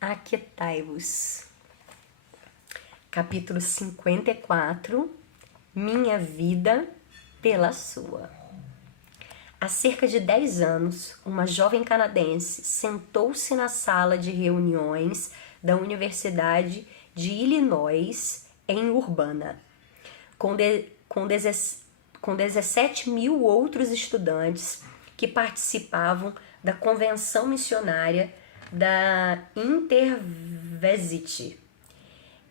Aquietai-vos. Capítulo 54. Minha vida pela sua. Há cerca de 10 anos, uma jovem canadense sentou-se na sala de reuniões da Universidade de Illinois, em Urbana, com 17 mil outros estudantes que participavam da convenção missionária da Interversity.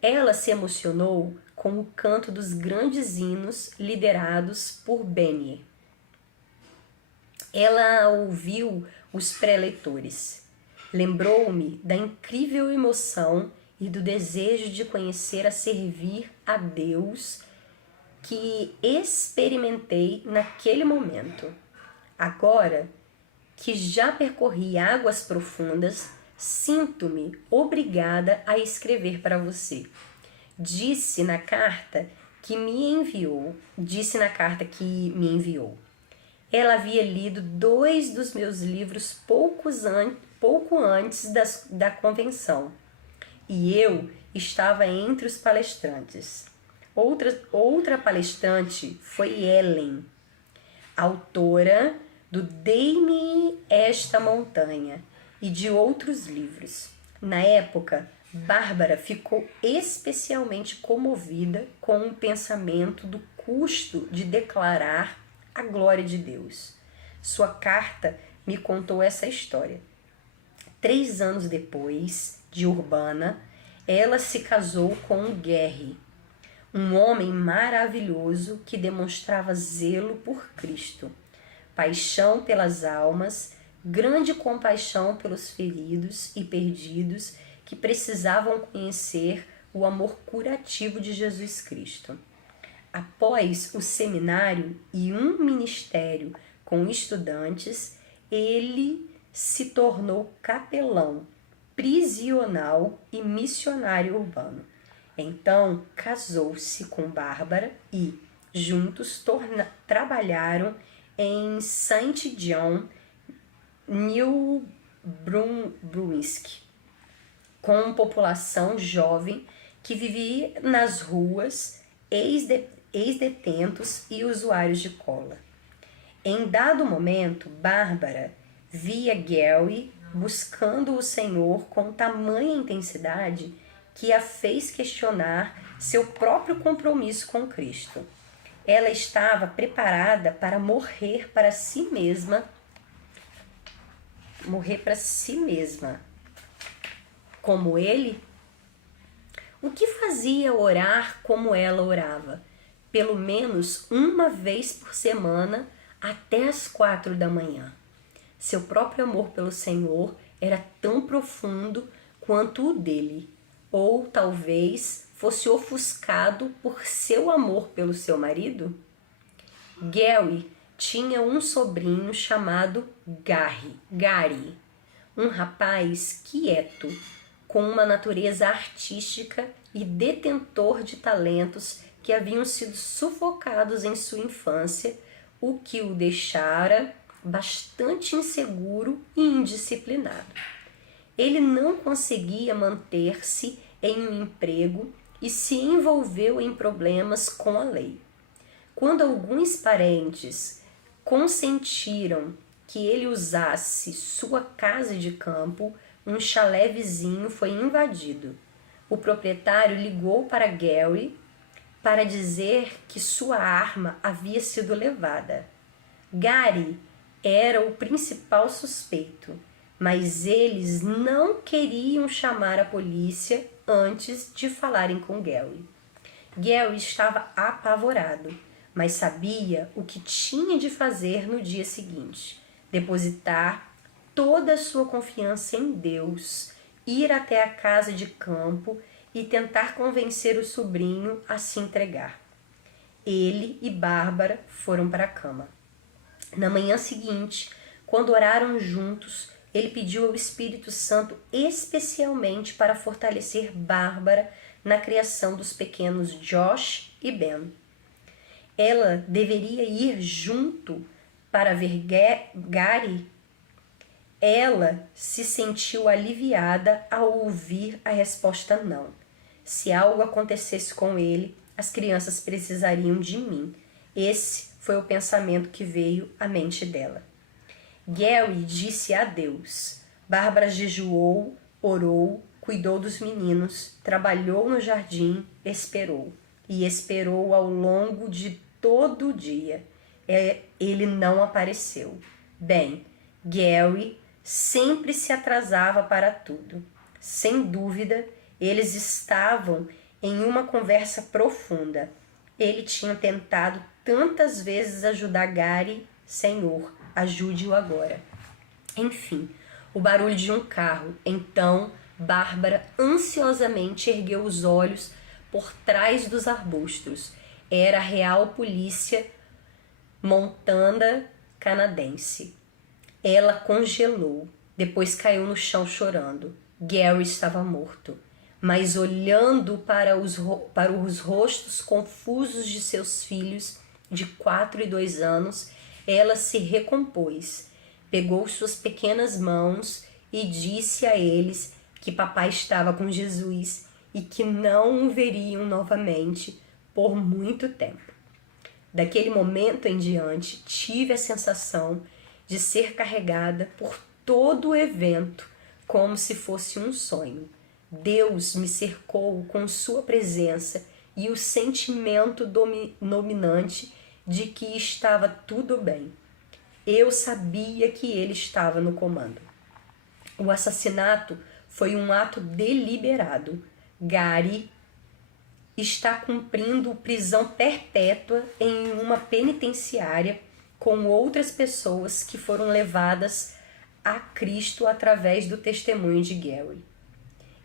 Ela se emocionou com o canto dos grandes hinos liderados por Benny. Ela ouviu os preleitores. Lembrou-me da incrível emoção e do desejo de conhecer a servir a Deus que experimentei naquele momento. Agora que já percorri águas profundas, sinto-me obrigada a escrever para você. Disse na carta que me enviou. Ela havia lido 2 dos meus livros pouco antes da convenção, e eu estava entre os palestrantes. Outra palestrante foi Ellen, autora do Dei-me esta montanha e de outros livros. Na época, Bárbara ficou especialmente comovida com o pensamento do custo de declarar a glória de Deus. Sua carta me contou essa história. 3 anos depois, de Urbana, ela se casou com Gary, um homem maravilhoso que demonstrava zelo por Cristo, paixão pelas almas, grande compaixão pelos feridos e perdidos que precisavam conhecer o amor curativo de Jesus Cristo. Após o seminário e um ministério com estudantes, ele se tornou capelão, prisional e missionário urbano. Então, casou-se com Bárbara e, juntos, trabalharam em Saint John, New Brunswick, com população jovem que vivia nas ruas, ex-detentos e usuários de cola. Em dado momento, Bárbara via Gary buscando o Senhor com tamanha intensidade que a fez questionar seu próprio compromisso com Cristo. Ela estava preparada para morrer para si mesma, como ele. O que fazia orar como ela orava? Pelo menos uma vez por semana, até as 4 da manhã. Seu próprio amor pelo Senhor era tão profundo quanto o dele, ou talvez fosse ofuscado por seu amor pelo seu marido. Gary tinha um sobrinho chamado Gary, um rapaz quieto, com uma natureza artística e detentor de talentos que haviam sido sufocados em sua infância, o que o deixara bastante inseguro e indisciplinado. Ele não conseguia manter-se em um emprego e se envolveu em problemas com a lei. Quando alguns parentes consentiram que ele usasse sua casa de campo, um chalé vizinho foi invadido. O proprietário ligou para Gary para dizer que sua arma havia sido levada. Gary era o principal suspeito, mas eles não queriam chamar a polícia antes de falarem com Gary. Gary estava apavorado, mas sabia o que tinha de fazer no dia seguinte: depositar toda a sua confiança em Deus, ir até a casa de campo e tentar convencer o sobrinho a se entregar. Ele e Bárbara foram para a cama. Na manhã seguinte, quando oraram juntos, ele pediu ao Espírito Santo especialmente para fortalecer Bárbara na criação dos pequenos Josh e Ben. Ela deveria ir junto para ver Gary. Ela se sentiu aliviada ao ouvir a resposta não. Se algo acontecesse com ele, as crianças precisariam de mim. Esse foi o pensamento que veio à mente dela. Gary disse adeus. Bárbara jejuou, orou, cuidou dos meninos, trabalhou no jardim, esperou. E esperou ao longo de todo o dia. Ele não apareceu. Bem, Gary sempre se atrasava para tudo. Sem dúvida, eles estavam em uma conversa profunda. Ele tinha tentado tantas vezes ajudar Gary. Senhor, ajude-o agora. Enfim, o barulho de um carro. Então, Bárbara ansiosamente ergueu os olhos por trás dos arbustos. Era a Real Polícia Montana canadense. Ela congelou, depois caiu no chão chorando. Gary estava morto, mas olhando para os rostos confusos de seus filhos de 4 e 2 anos, ela se recompôs, pegou suas pequenas mãos e disse a eles que papai estava com Jesus e que não o veriam novamente por muito tempo. Daquele momento em diante, tive a sensação de ser carregada por todo o evento como se fosse um sonho. Deus me cercou com sua presença e o sentimento dominante de que estava tudo bem. Eu sabia que ele estava no comando. O assassinato foi um ato deliberado. Gary está cumprindo prisão perpétua em uma penitenciária com outras pessoas que foram levadas a Cristo através do testemunho de Gary.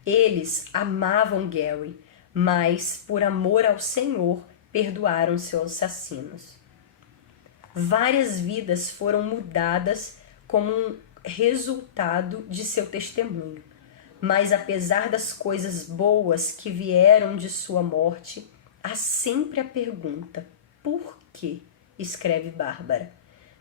Eles amavam Gary, mas por amor ao Senhor perdoaram seus assassinos. Várias vidas foram mudadas como um resultado de seu testemunho. Mas apesar das coisas boas que vieram de sua morte, há sempre a pergunta: por quê? Escreve Bárbara.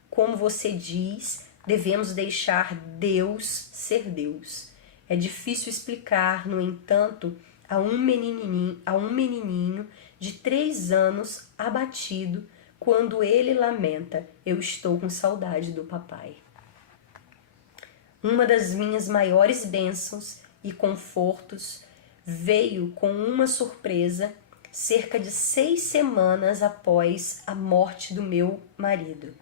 Como você diz, devemos deixar Deus ser Deus. É difícil explicar, no entanto, a um menininho de 3 anos abatido quando ele lamenta: eu estou com saudade do papai. Uma das minhas maiores bênçãos e confortos veio com uma surpresa cerca de 6 semanas após a morte do meu marido.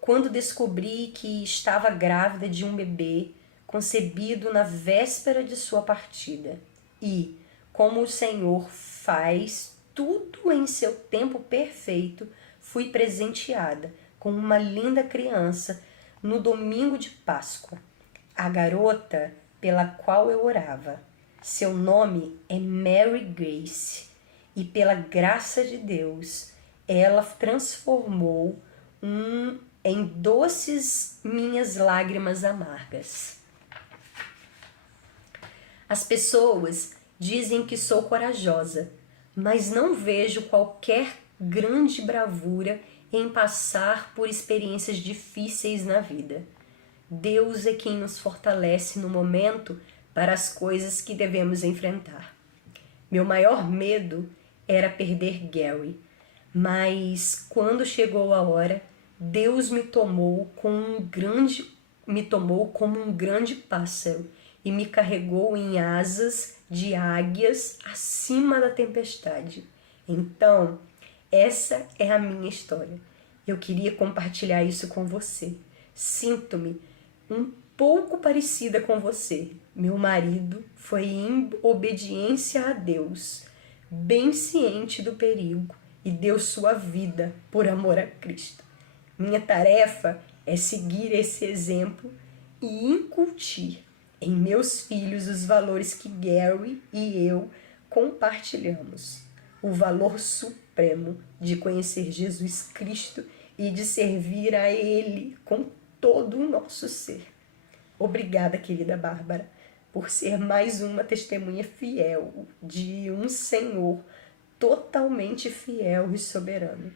Quando descobri que estava grávida de um bebê concebido na véspera de sua partida. E, como o Senhor faz tudo em seu tempo perfeito, fui presenteada com uma linda criança no domingo de Páscoa. A garota pela qual eu orava. Seu nome é Mary Grace e pela graça de Deus ela transformou em doces minhas lágrimas amargas. As pessoas dizem que sou corajosa, mas não vejo qualquer grande bravura em passar por experiências difíceis na vida. Deus é quem nos fortalece no momento para as coisas que devemos enfrentar. Meu maior medo era perder Gary, mas quando chegou a hora, Deus me tomou como um grande pássaro e me carregou em asas de águias acima da tempestade. Então, essa é a minha história. Eu queria compartilhar isso com você. Sinto-me um pouco parecida com você. Meu marido foi em obediência a Deus, bem ciente do perigo, e deu sua vida por amor a Cristo. Minha tarefa é seguir esse exemplo e incutir em meus filhos os valores que Gary e eu compartilhamos. O valor supremo de conhecer Jesus Cristo e de servir a Ele com todo o nosso ser. Obrigada, querida Bárbara, por ser mais uma testemunha fiel de um Senhor totalmente fiel e soberano.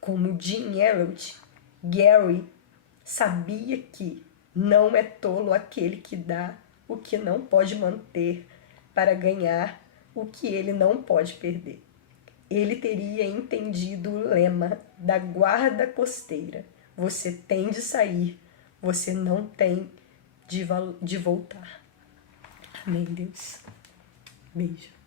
Como Jean Elliott, Gary sabia que Não é tolo aquele que dá o que não pode manter para ganhar o que ele não pode perder. Ele teria entendido o lema da guarda costeira. Você tem de sair, você não tem de voltar. Amém, Deus. Beijo.